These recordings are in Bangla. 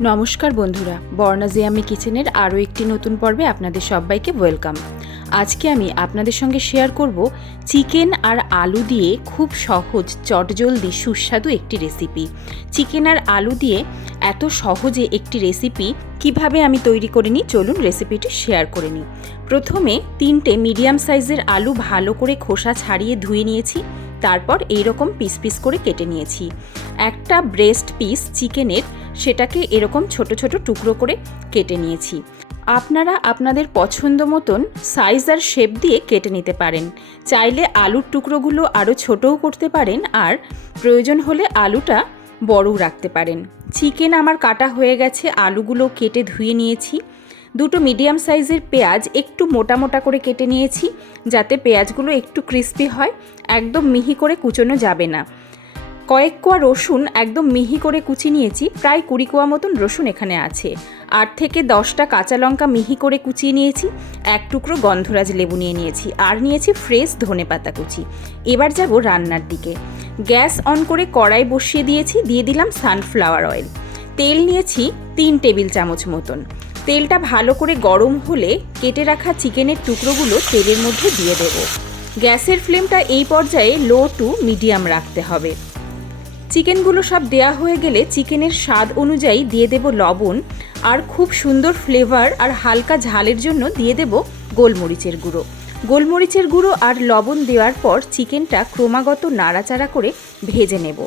নমস্কার বন্ধুরা বর্ণাজিয়ামি কিচেনের আরও একটি নতুন পর্বে আপনাদের সবাইকে ওয়েলকাম। আজকে আমি আপনাদের সঙ্গে শেয়ার করব চিকেন আর আলু দিয়ে খুব সহজ, চটজলদি, সুস্বাদু একটি রেসিপি। চিকেন আর আলু দিয়ে এত সহজে একটি রেসিপি কীভাবে আমি তৈরি করে নিই, চলুন রেসিপিটি শেয়ার করে নিই। প্রথমে তিনটে মিডিয়াম সাইজের আলু ভালো করে খোসা ছাড়িয়ে ধুয়ে নিয়েছি। তারপর এইরকম পিস পিস করে কেটে নিয়েছি। একটা ব্রেস্ট পিস চিকেনের সেটাকে এরকম ছোট ছোট টুকরো করে কেটে নিয়েছি। আপনারা আপনাদের পছন্দ মতন সাইজ আর শেপ দিয়ে কেটে নিতে পারেন। চাইলে আলুর টুকরোগুলো আরও ছোটও করতে পারেন আর প্রয়োজন হলে আলুটা বড়ও রাখতে পারেন। চিকেন আমার কাটা হয়ে গেছে, আলুগুলো কেটে ধুয়ে নিয়েছি। দুটো মিডিয়াম সাইজের পেঁয়াজ একটু মোটা মোটা করে কেটে নিয়েছি, যাতে পেঁয়াজগুলো একটু ক্রিস্পি হয়, একদম মিহি করে কুচোনো যাবে না। কয়েক কোয়া রসুন একদম মিহি করে কুচি নিয়েছি, প্রায় কুড়ি কোয়া মতন রসুন এখানে আছে। আট থেকে দশটা কাঁচা লঙ্কা মিহি করে কুচিয়ে নিয়েছি, এক টুকরো গন্ধরাজ লেবু নিয়ে নিয়েছি, আর নিয়েছি ফ্রেশ ধনে পাতা কুচি। এবার যাব রান্নার দিকে। গ্যাস অন করে কড়াই বসিয়ে দিয়েছি, দিয়ে দিলাম সানফ্লাওয়ার অয়েল। তেল নিয়েছি তিন টেবিল চামচ মতন। তেলটা ভালো করে গরম হলে কেটে রাখা চিকেনের টুকরোগুলো তেলের মধ্যে দিয়ে দেব। গ্যাসের ফ্লেমটা এই পর্যায়ে লো টু মিডিয়াম রাখতে হবে। চিকেনগুলো সব দেয়া হয়ে গেলে চিকেনের স্বাদ অনুযায়ী দিয়ে দেব লবণ আর খুব সুন্দর ফ্লেভার আর হালকা ঝালের জন্য দিয়ে দেব গোলমরিচের গুঁড়ো। গোলমরিচের গুঁড়ো আর লবণ দেওয়ার পর চিকেনটা ক্রমাগত নাড়াচাড়া করে ভেজে নেব।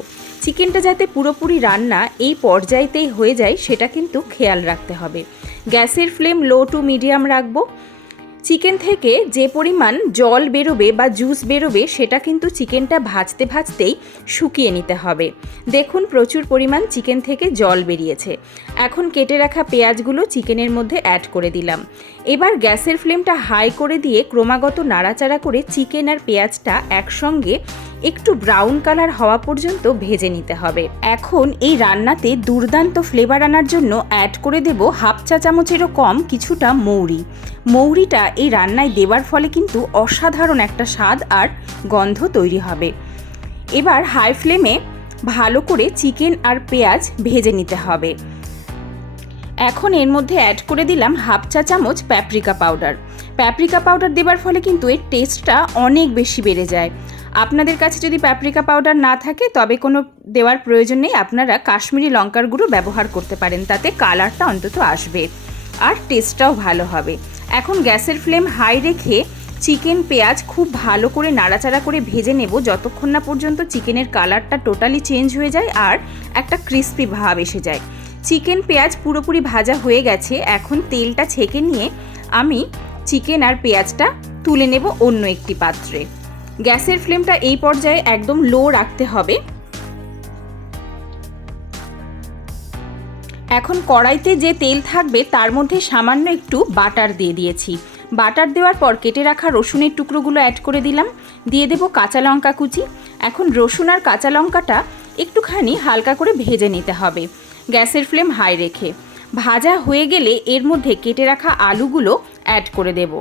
চিকেনটা যাতে পুরোপুরি রান্না এই পর্যায়েতেই হয়ে যায় সেটা কিন্তু খেয়াল রাখতে হবে। গ্যাসের ফ্লেম লো টু মিডিয়াম রাখব। চিকেন থেকে যে পরিমাণ জল বেরোবে বা জুস বেরোবে, সেটা কিন্তু চিকেনটা ভাজতে ভাজতেই শুকিয়ে নিতে হবে। দেখুন প্রচুর পরিমাণ চিকেন থেকে জল বেরিয়েছে। এখন কেটে রাখা পেঁয়াজগুলো চিকেনের মধ্যে অ্যাড করে দিলাম। এবার গ্যাসের ফ্লেমটা হাই করে দিয়ে ক্রমাগত নাড়াচাড়া করে চিকেন আর পেঁয়াজটা একসঙ্গে একটু ব্রাউন কালার হওয়া পর্যন্ত ভেজে নিতে হবে। এখন এই রান্নাতে দুর্দান্ত ফ্লেভার আনার জন্য অ্যাড করে দেব হাফ চা চামচেরও কম কিছুটা মৌরি। মৌরিটা এই রান্নায় দেওয়ার ফলে কিন্তু অসাধারণ একটা স্বাদ আর গন্ধ তৈরি হবে। এবার হাই ফ্লেমে ভালো করে চিকেন আর পেঁয়াজ ভেজে নিতে হবে। এখন এর মধ্যে অ্যাড করে দিলাম হাফ চা চামচ প্যাপরিকা পাউডার প্যাপরিকা পাউডার দেওয়ার ফলে কিন্তু এর টেস্টটা অনেক বেশি বেড়ে যায়। আপনাদের কাছে যদি প্যাপরিকা পাউডার না থাকে, তবে কোনো দেওয়ার প্রয়োজন নেই। আপনারা কাশ্মীরি লঙ্কার গুঁড়ো ব্যবহার করতে পারেন, তাতে কালারটা অন্তত আসবে আর টেস্টটাও ভালো হবে। এখন গ্যাসের ফ্লেম হাই রেখে চিকেন পেঁয়াজ খুব ভালো করে নাড়াচাড়া করে ভেজে নেব। যতক্ষণ না পর্যন্ত চিকেনের কালারটা টোটালি চেঞ্জ হয়ে যায় আর একটা ক্রিস্পি ভাব এসে যায়। চিকেন পেঁয়াজ পুরোপুরি ভাজা হয়ে গেছে। এখন তেলটা ছেঁকে নিয়ে আমি চিকেন আর পেঁয়াজটা তুলে নেব অন্য একটি পাত্রে। গ্যাসের ফ্লেমটা এই পর্যায়ে একদম লো রাখতে হবে। এখন কড়াইতে যে তেল থাকবে তার মধ্যে সামান্য একটু বাটার দিয়ে দিয়েছি। বাটার দেওয়ার পর কেটে রাখা রসুনের টুকরোগুলো অ্যাড করে দিলাম। দিয়ে দেবো কাঁচা লঙ্কা কুচি। এখন রসুন আর কাঁচা লঙ্কাটা একটুখানি হালকা করে ভেজে নিতে হবে। গ্যাসের ফ্লেম হাই রেখে। ভাজা হয়ে গেলে এর মধ্যে কেটে রাখা আলুগুলো অ্যাড করে দেব।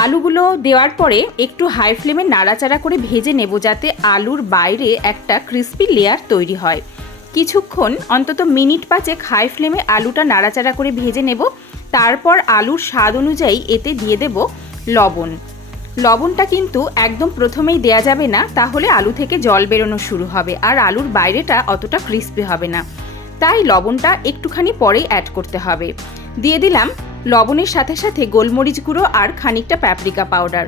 আলুগুলো দেওয়ার পরে একটু হাই ফ্লেমে নাড়াচাড়া করে ভেজে নেব যাতে আলুর বাইরে একটা ক্রিস্পি লেয়ার তৈরি হয়। কিছুক্ষণ, অন্তত মিনিট পাঁচেক হাই ফ্লেমে আলুটা নাড়াচাড়া করে ভেজে নেব। তারপর আলুর স্বাদ অনুযায়ী এতে দিয়ে দেব লবণ। লবণটা কিন্তু একদম প্রথমেই দেয়া যাবে না, তাহলে আলু থেকে জল বেরোনো শুরু হবে আর আলুর বাইরেটা অতটা ক্রিস্পি হবে না। তাই লবণটা একটুখানি পরেই অ্যাড করতে হবে। দিয়ে দিলাম লবণের সাথে সাথে গোলমরিচ গুঁড়ো আর খানিকটা প্যাপরিকা পাউডার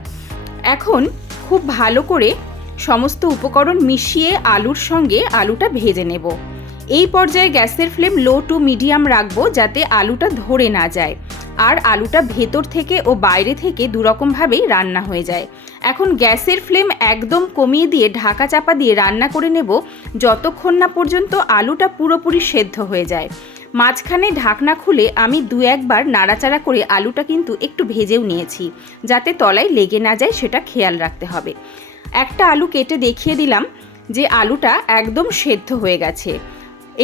এখন খুব ভালো করে সমস্ত উপকরণ মিশিয়ে আলুর সঙ্গে আলুটা ভেজে নেব। এই পর্যায়ে গ্যাসের ফ্লেম লো টু মিডিয়াম রাখব যাতে আলুটা ধরে না যায়। আর আলুটা ভেতর থেকে ও বাইরে থেকে দুরকমভাবেই রান্না হয়ে যায়। এখন গ্যাসের ফ্লেম একদম কমিয়ে দিয়ে ঢাকা চাপা দিয়ে রান্না করে নেব। যতক্ষণ না পর্যন্ত আলুটা পুরোপুরি সেদ্ধ হয়ে যায়। মাঝখানে ঢাকনা খুলে আমি দু একবার নাড়াচাড়া করে আলুটা কিন্তু একটু ভেজেও নিয়েছি, যাতে তলায় লেগে না যায় সেটা খেয়াল রাখতে হবে। একটা আলু কেটে দেখিয়ে দিলাম যে আলুটা একদম সেদ্ধ হয়ে গেছে।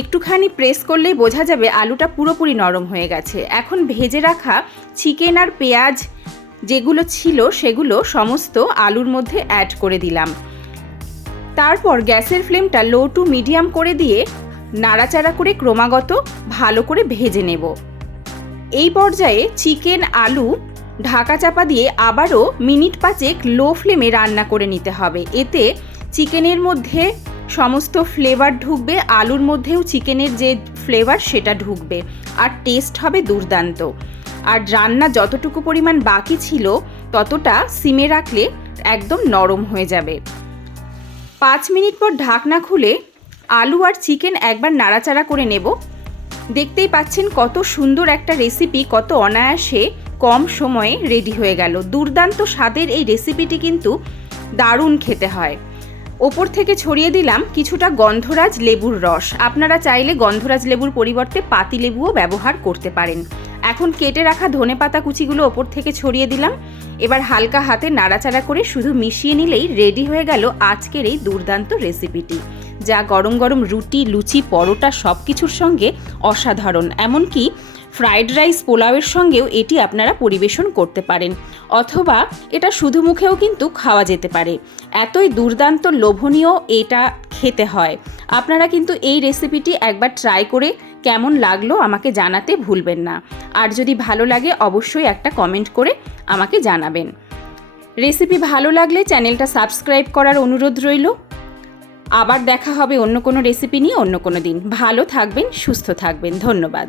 একটুখানি প্রেস করলেই বোঝা যাবে আলুটা পুরোপুরি নরম হয়ে গেছে। এখন ভেজে রাখা চিকেন আর পেঁয়াজ যেগুলো ছিল সেগুলো সমস্ত আলুর মধ্যে অ্যাড করে দিলাম। তারপর গ্যাসের ফ্লেমটা লো টু মিডিয়াম করে দিয়ে নাড়াচাড়া করে ক্রমাগত ভালো করে ভেজে নেব। এই পর্যায়ে চিকেন, আলু ঢাকা চাপা দিয়ে আবারও মিনিট পাঁচেক লো ফ্লেমে রান্না করে নিতে হবে। এতে চিকেনের মধ্যে সমস্ত ফ্লেভার ঢুকবে, আলুর মধ্যেও চিকেনের যে ফ্লেভার সেটা ঢুকবে আর টেস্ট হবে দুর্দান্ত। আর রান্না যতটুকু পরিমাণ বাকি ছিল ততটা সিমে রাখলে একদম নরম হয়ে যাবে। পাঁচ মিনিট পর ঢাকনা খুলে আলু আর চিকেন একবার নাড়াচাড়া করে নেব। দেখতেই পাচ্ছেন কত সুন্দর একটা রেসিপি কত অনায়াসে কম সময়ে রেডি হয়ে গেল। দুর্দান্ত স্বাদের এই রেসিপিটি কিন্তু দারুণ খেতে হয়। ওপর থেকে ছড়িয়ে দিলাম কিছুটা গন্ধরাজ লেবুর রস। আপনারা চাইলে গন্ধরাজ লেবুর পরিবর্তে পাতি লেবুও ব্যবহার করতে পারেন। এখন কেটে রাখা ধনেপাতা কুচিগুলো ওপর থেকে ছড়িয়ে দিলাম। এবার হালকা হাতে নাড়াচাড়া করে শুধু মিশিয়ে নিলেই রেডি হয়ে গেল আজকের এই দুর্দান্ত রেসিপিটি, যা গরম গরম রুটি, লুচি, পরোটা সব কিছুর সঙ্গে অসাধারণ। এমনকি ফ্রাইড রাইস পোলাওয়ের সঙ্গেও এটি আপনারা পরিবেশন করতে পারেন, অথবা এটা শুধু মুখেও কিন্তু খাওয়া যেতে পারে। এতই দুর্দান্ত লোভনীয় এটা খেতে হয়। আপনারা কিন্তু এই রেসিপিটি একবার ট্রাই করে কেমন লাগল আমাকে জানাতে ভুলবেন না। আর যদি ভালো লাগে অবশ্যই একটা কমেন্ট করে আমাকে জানাবেন। রেসিপি ভালো লাগলে চ্যানেলটা সাবস্ক্রাইব করার অনুরোধ রইল। আবার দেখা হবে অন্য কোনো রেসিপি নিয়ে অন্য কোনো দিন। ভালো থাকবেন, সুস্থ থাকবেন। ধন্যবাদ।